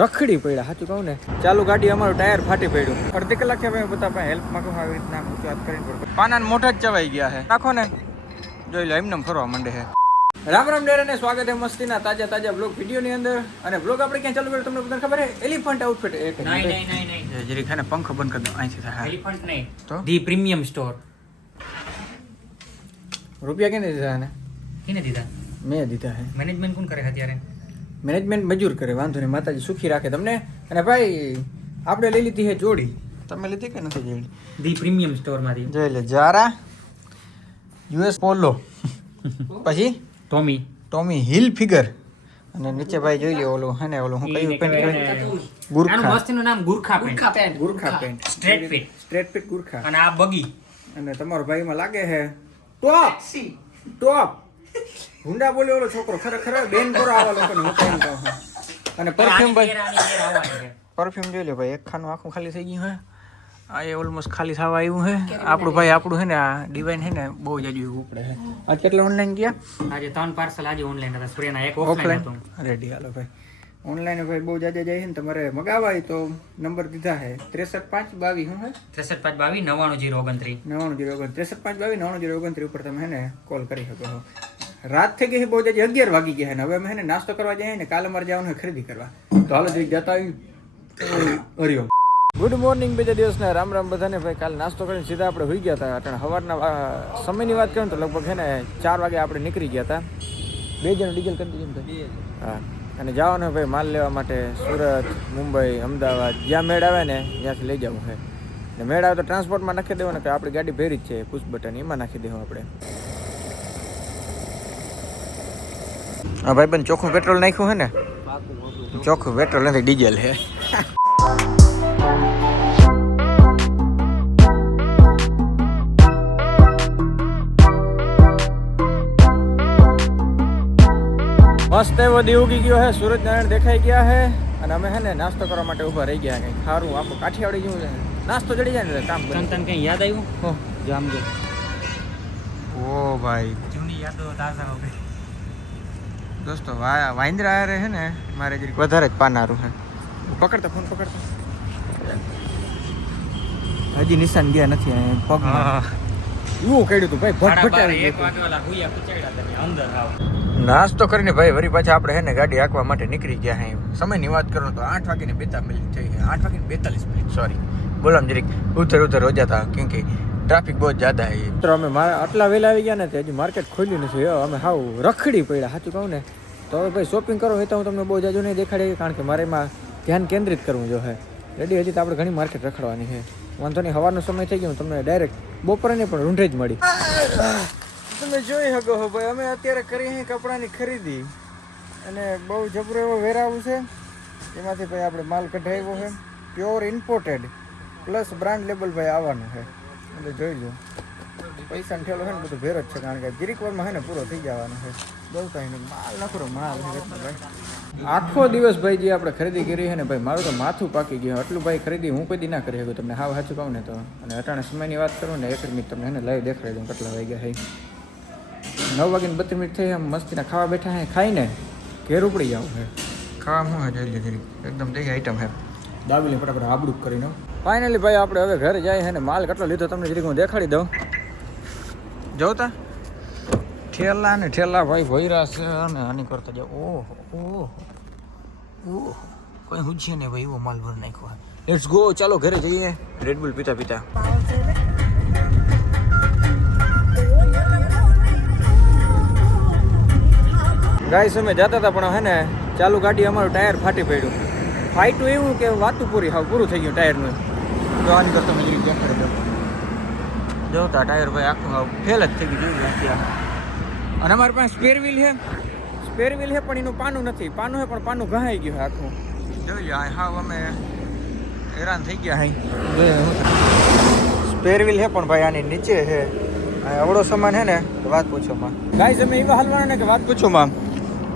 રખડી પડ્યા સાચું કહું ને. ચાલુ ગાડી અમારું ટાયર ફાટી પડ્યું. અડધી કલાક છે ભાઈ બધા પણ હેલ્પ માંગો આવી રીતના વાત કરીને પડે પાના મોઢા જ ચવાઈ ગયા છે. નાખો ને. જોઈ લો એમને ફરવા માંડે છે. રામ રામ ડેર અને સ્વાગત છે મસ્તીના તાજા તાજા બ્લોગ વિડીયોની અંદર. અને બ્લોગ આપણે ક્યાં ચાલુ કર્યો તમને બધાને ખબર છે? એલિફન્ટ આઉટફિટ એક નહીં નહીં નહીં નહીં. જરી ખાને પંખ બંધ કરી દો. અહીંથી થાય એલિફન્ટ નહીં. તો? ધી પ્રીમિયમ સ્ટોર રૂપિયા કેને દીધા એને કેને દીધા? મેં દીધા હે. મેનેજમેન્ટ કોણ કરે અત્યારે? મેનેજમેન્ટ મજૂર કરે વાંધો નહીં માતાજી સુખી રાખે તમને. અને ભાઈ આપણે લઈ લીધી છે જોડી. તમે લીધી કે નથી જોડી? ધી પ્રીમિયમ સ્ટોરમાંથી જોઈ લે જારા યુએસ પોલો. પછી? ટોમી. Tommy Hilfiger. અને નીચે ભાઈ જોઈ લે ઓલું હે ને ઓલું હું કયું પેન્ટ કહેવાય ગુરખા. આનું મસ્તીનું નામ Gurkha pant Gurkha pant straight fit straight fit Gurkha. અને આ બગી. અને તમારો ભાઈમાં લાગે છે ટોપ ટોપ હુંડા બોલે ઓલો છોકરો ખરેખર બેન કરો આવા લોકોને હું એમ કહું અને પરફ્યુમ ભાઈ પરફ્યુમ જોઈ લો ભાઈ એક ખાનું આખું ખાલી થઈ ગયું હે. આ એ ઓલમોસ્ટ ખાલી થવા આવ્યું હે. આપણું ભાઈ આપણું હે ને આ ડિવાઇન હે ને બહુ જાજુ ઉપડે હે. આ કેટલા ઓનલાઈન ગયા? આજે ત્રણ પાર્સલ આજે ઓનલાઈન હતા. સૂર્યના એક ઓફલાઈન હતું. રેડી હાલો ભાઈ. ઓનલાઈન ભાઈ બહુ જાજા જાય છે ને તમારે મગાવાય તો નંબર દીધા છે ત્રેસઠ પાંચ બાવીસ શું હે? ત્રેસઠ પાંચ બાવીસ નવ્વાણું જીરો ઓગણત્રીસ. નવ્વાણું જીરો ઓગણત્રીસ. ત્રેસઠ પાંચ બાવીસ નવ્વાણું જીરો ઓગણત્રીસ ઉપર તમે હે ને કોલ કરી શકો છો. રાત થઈ ગઈ બહુ જ અગિયાર વાગી ગયા ને. હવે અમે એને નાસ્તો કરવા જઈએ ને કાલે અમારે જવાનું ખરીદી કરવા. તો હાલો જઈ જતા હરિઓમ ગુડ મોર્નિંગ બીજા દિવસના. રામ રામ બધાને. ભાઈ કાલે નાસ્તો કરીને સીધા આપણે હોઈ ગયા હતા. કારણ સવારના સમયની વાત કરું તો લગભગ છે ને ચાર વાગે આપણે નીકળી ગયા હતા. બે જણ ડીઝલ કરી દીધું હા. અને જવાનું ભાઈ માલ લેવા માટે સુરત મુંબઈ અમદાવાદ. જ્યાં મેળ આવે ને ત્યાંથી લઈ જવું છે. ને મેળ આવે તો ટ્રાન્સપોર્ટમાં નાખી દેવાનું કે આપણી ગાડી ભેરી જ છે પુશ બટન એમાં નાખી દેવું આપણે. હા ભાઈ પણ ચોખ્ખું પેટ્રોલ નાખ્યું હે ને? ચોખ્ખું પેટ્રોલ નથી ડીઝલ હે. મસ્ત એવો દી ઉગી ગયો હે સૂરજનારાયણ દેખાઈ ગયા છે અને અમે હે ને નાસ્તો કરવા માટે ઊભા રહી ગયા કંઈક. સારું આપણું કાઠિયાવાડી જેવું છે. નાસ્તો ચડી જાય ને કામ તને તને કઈ યાદ આવ્યું? ઓહ જામજો ઓ ભાઈ. જૂની યાદો તાજા હવે દોસ્તો વાંદરા હારે છે ને મારે જરીક વધારે જ પાનારું છે પકડતા ફોન પકડતા. હજી નિશાન ગયા નથી પગ એવું કર્યું તું ભાઈ ભટ ભટાવી એક વાગે ઓલા હુયા કુચડ્યા તમે અંદર આવો. નાસ્તો કરીને ભાઈ વરી પાછા આપણે હે ને ગાડી હાંકવા માટે નીકળી ગયા હે સમયની વાત કરું તો આઠ વાગીને બેતાલીસ થઈ ગયા. આઠ વાગીને બેતાલીસ મિનિટ સોરી બોલામ જરીક ઉધર ઉધર રોજાતા કેમ કે ટ્રાફિક બહુ જ્યાદા હે. તો અમે મારા આટલા વહેલા આવી ગયા ને તે હજી માર્કેટ ખોલ્યું નથી અમે હાવ રખડી પડ્યા સાચું કહું ને. તો હવે ભાઈ શોપિંગ કરો હોય તો હું તમને બહુ જાજુ નહીં દેખાડી કારણ કે મારે એમાં ધ્યાન કેન્દ્રિત કરવું જો હે. રેડી હજી તો આપણે ઘણી માર્કેટ રખડવાની છે વાંધો નહીં હવાનો સમય થઈ ગયો તમને ડાયરેક્ટ બપોરે નહીં પણ રૂંઢે જ મળી. તમે જોઈ શકો છો ભાઈ અમે અત્યારે કરી છે કપડાની ખરીદી. અને બહુ જબરો એવો વેરાવું છે. એમાંથી ભાઈ આપણે માલ કઢાવ્યો છે pure imported plus brand label ભાઈ આવવાનું છે એટલે જોઈ લો પૈસાનો ઠેલો છે ને બધું ભેર જ છે, કારણ કે ગીરીક વારમાં છે ને પૂરો થઈ જવાનો છે. બહુ કાંઈ માલ નખરો, માલ છે ભાઈ આખો દિવસ ભાઈ જે આપણે ખરીદી કરી છે ને ભાઈ, મારું તો માથું પાકી ગયું આટલું ભાઈ ખરીદી, હું કોઈ દી ના કરી શકું તમને. હાવ સાચું કહું ને તો. અને અટાણે સમયની વાત કરું ને, એક મિનિટ તમને એને લાઈવ દેખાડી દઉં કેટલા વાગ્યા છે. નવ વાગીને બત્રીસ મિનિટ થઈ એમ મસ્તીના ખાવા બેઠા હે ખાઈને ઘેર ઉપડી જાવ છે. ખાવા શું જોઈ લે એકદમ દેખી આઈટમ હે દાબીને ફટાફટ આબડું કરીને. ફાઇનલી ભાઈ, આપણે હવે ઘરે જાય અને માલ કેટલો લીધો તમને જરીક હું દેખાડી દઉં. જોતા? ઠેલા ને ઠેલા ભાઈ ભૈરા છે અને આની કરતા જાઓ ઓહો ઓહો. ઓહો. કોઈ છે ને ભાઈ એવો માલ ભર નાખ્યો લેટ્સ ગો ચાલો ઘરે જઈએ. રેડબુલ પીતા પીતા. ગાઈસ અમે જતા હતા પણ હે ને ચાલુ ગાડી અમારું ટાયર ફાટી પડ્યું. ફાટ્યું એવું કે વાતું પૂરી, હા, પૂરું થઈ ગયું ટાયરનું. જો આની કરતા મેં દેખાડી દઉં જોતા ટાયર ભાઈ આખું ફેલ જ થઈ ગયું જોયું અને અમારી પાસે સ્પેર વ્હીલ છે. સ્પેર વ્હીલ છે પણ એનું પાનું નથી. પાનું છે પણ પાનું ઘહાઈ ગયું છે આખું. જોઈએ હા અમે હેરાન થઈ ગયા હાઈ સ્પેર વ્હીલ છે પણ ભાઈ આની નીચે છે. આ અવળો સામાન છે ને તો વાત પૂછો માં. ગાઈસ અમે એવા હાલવાના ને કે વાત પૂછો માં.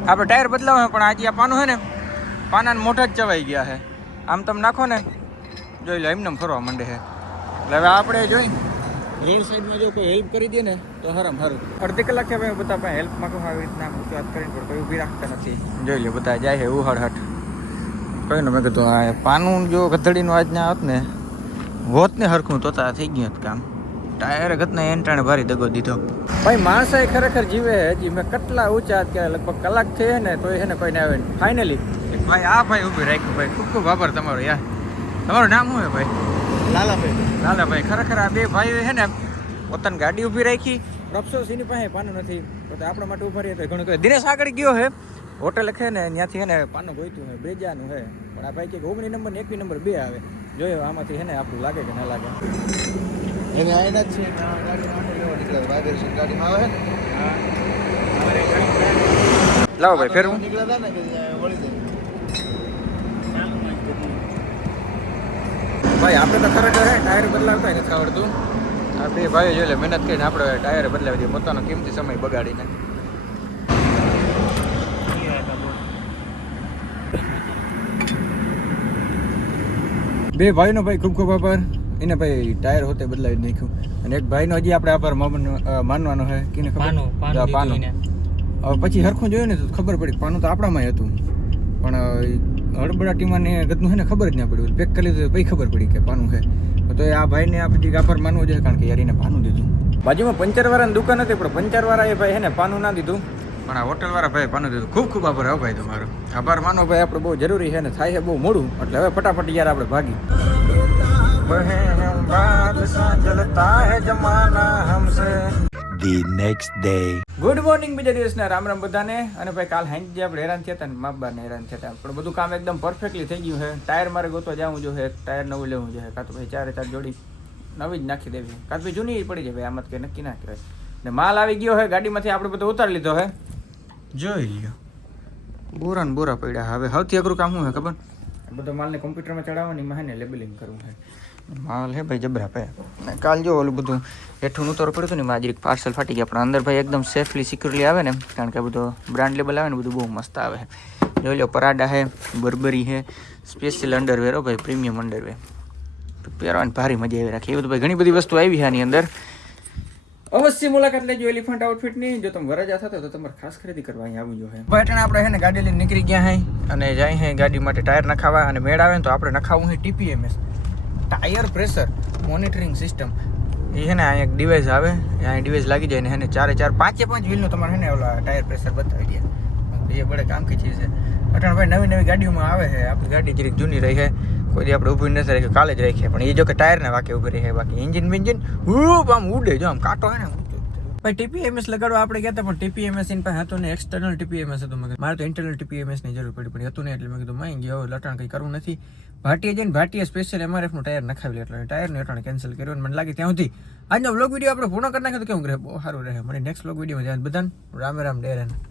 આપણે ટાયર બદલાવા પણ આજે આ પાનું છે ને પાનાને મોટા જ ચવાઈ ગયા છે. આમ તમે નાખો ને જોઈ લો એમને ફરવા માંડે છે. એટલે હવે આપણે જોઈ. રેડ સાઈડમાં જો કોઈ હેલ્પ કરી દે ને તો હરમ હર. અડધી કલાક હવે બધા પાસે હેલ્પ માંગો આવી રીતના વાત કરીને પણ કોઈ ઊભી રાખતા નથી. જોઈ લો બધા જાય છે ઉહડ હટ. કઈ ને મેં કીધું આ પાનું જો ગધડીનું આજ ના હોત ને હોત ને હરખું તો થઈ ગયું હતું કામ. ટાયર ગતને એન્ટાણે ભારી દગો દીધો. ભાઈ માણસ ખરેખર જીવે હજી મેં કેટલા ઊંચા કે લગભગ કલાક થઈ ને તો એને કોઈને આવે ફાઇનલી ભાઈ આ ભાઈ ઊભી રાખ્યું ભાઈ ખૂબ ખૂબ આભાર તમારો યાર. તમારું નામ શું છે ભાઈ? લાલાભાઈ. લાલાભાઈ ખરેખર આ બે ભાઈઓ છે ને પોતાની ગાડી ઊભી રાખી. અફસોસ એની પાસે પાનું નથી. તો આપણા માટે ઊભા રહીએ તો ઘણું કહે. દિનેશ આગળ ગયો હે હોટલ છે ને ત્યાંથી હે ને પાનું ગોઈતું હે બ્રેજાનું હે પણ આ ભાઈ કે ઓગણી નંબર ને એકવી નંબર બે આવે. જોયો આમાંથી હે ને આપણું લાગે કે ના લાગે. એને આયના જ છે ગાડીમાં આટો વાઇબ્રેશન ગાડીમાં આવે ને. લાવો ભાઈ ફેરવું. નીકળ્યા હતા ને કે વળી જાય ભાઈ આપણે તો ખરેખર હે ટાયર બદલાવતા નથી આવડતું. આ બે ભાઈઓ જોઈ લે મહેનત કરીને આપણે ટાયર બદલાવી દઈએ પોતાનો કિંમતી સમય બગાડીને. બે ભાઈનો ભાઈ ખૂબ ખૂબ આભાર. એને ભાઈ ટાયર હોતે બદલાવી નાખ્યું. અને એક ભાઈનો હજી આપણે આભાર માનવાનો- છે કેને ખબર? પાનું પછી હરખું જોયું ને તો ખબર પડી પાનું તો આપણામાં હતું. પણ હડબડાટીમાં ને ગતનું છે ને ખબર જ ના પડી. પેક કરી લીધું પછી ખબર પડી કે પાનું છે. તો એ આ ભાઈને આપણે આભાર માનવો જોઈએ કારણ કે યાર એને પાનું દીધું. બાજુમાં પંચર વાળાની દુકાન હતી પણ પંચર વાળા એ ભાઈ છે ને પાનું ના દીધું. પણ આ હોટલ વાળા ભાઈ પાનું દીધું. ખૂબ ખૂબ આભાર આવો ભાઈ તમારો. આભાર માનો ભાઈ આપણે બહુ જરૂરી છે ને થાય છે બહુ મોડું. એટલે હવે ફટાફટ યાર આપણે ભાગી. જમાના હમસે. The next day good morning બીજા દિવસના રામ રામ બધાને. અને ભાઈ કાલ હાંજે આપણે હેરાન થયા હતા ને મા બાને હેરાન થયા હતા. પણ બધું કામ એકદમ પરફેક્ટલી થઈ ગયું છે. ટાયર મારે ગોતવા જવું જોઈએ ટાયર નવું લેવું જોઈએ કાં તો ભાઈ ચારે ચાર જોડી નવી જ નાખી દેવી કાં તો ભાઈ જૂની પડી જાય ભાઈ આમાં કંઈ નક્કી ના કહેવાય ને માલ આવી ગયો છે ગાડીમાંથી આપણે બધો ઉતારી લીધો છે. જોઈ લ્યો. બોરા ને બોરા પડ્યા હવે સૌથી અઘરું કામ શું છે ખબર? બધો માલને કોમ્પ્યુટરમાં ચડાવવાની હે ને લેબલિંગ કરવું છે. માલ હે ભાઈ જબરા પે ને કાલ જો ઓલું બધું હેઠું ઉતર પડ્યું હતું ને માજરીક પાર્સલ ફાટી ગયા પણ અંદર ભાઈ એકદમ સેફલી સિક્યોરલી આવે ને કારણ કે બધો બ્રાન્ડ લેબલ આવે ને બધું બહુ મસ્ત આવે જોઈ લો પરાડા હે બરબરી હે સ્પેશિયલ અંડરવેર હો ભાઈ પ્રીમિયમ અંડરવેર તો પહેરવાની ભારી મજા આવી રાખી એ બધું ભાઈ ઘણી બધી વસ્તુ આવી છે આની અંદર। અવશ્ય મુલાકાત લેજો એલિફન્ટ આઉટફિટની જો તમે વરજા થતો તો તમારે ખાસ ખરીદી કરવા અહીં આવવું જોઈએ ભાઈ આપણે છે ને ગાડી લઈને નીકળી ગયા હે અને જાય હે ગાડી માટે ટાયર નખાવા અને મેળ આવે ને તો આપણે નખાવું છે TPMS tyre pressure monitoring system એ છે ને અહીંયા એક ડિવાઇસ આવે અહીંયા ડિવાઇસ લાગી જાય ને એને ચારે ચાર પાંચે પાંચ વ્હીલનું તમારે છે ને ઓલા ટાયર પ્રેશર બતાવી દે. એ બડે કામ કી ચીજ છે. અટાણ ભાઈ નવી નવી ગાડીઓમાં આવે છે, આપણી ગાડી જરીક જૂની રહી છે, કોઈ આપણે ઊભી નથી રાખી, કાલે જ રાખીએ પણ એ જો કે ટાયરને વાકે ઊભી રહી છે, બાકી એન્જિન બેન્જિન ઉપ આમ ઉડે, જો આમ કાંટો હે ને ભાઈ ટીપીએમએસ લગાડવા આપણે ગયા હતા, પણ ટીપીએમએસ એની પાસે હતું ને એક્સટર્નલ ટીપીએમએસ હતું. મેં મારે તો ઇન્ટરનલ ટીપીએમએસની જરૂર પડી, પણ હતું નહીં એટલે મેં કીધું માઈ ગયો લટણ કંઈ કરવું નથી. ભાટીએ જઈને ભાટીએ સ્પેશિયલ એમઆરએફનું ટાયર નખાવી એટલે ટાયરનું લટાણ કેન્સલ કર્યું મને લાગે ત્યાં સુધી આજનો બ્લોગ વીડિયો આપણે પૂર્ણ કરી નાખ્યો તો કેવું રહે? બહુ સારું રહે. મને નેક્સ્ટ બ્લોગ વિડીયોમાં જાય બધાને રામે રામ ડેરન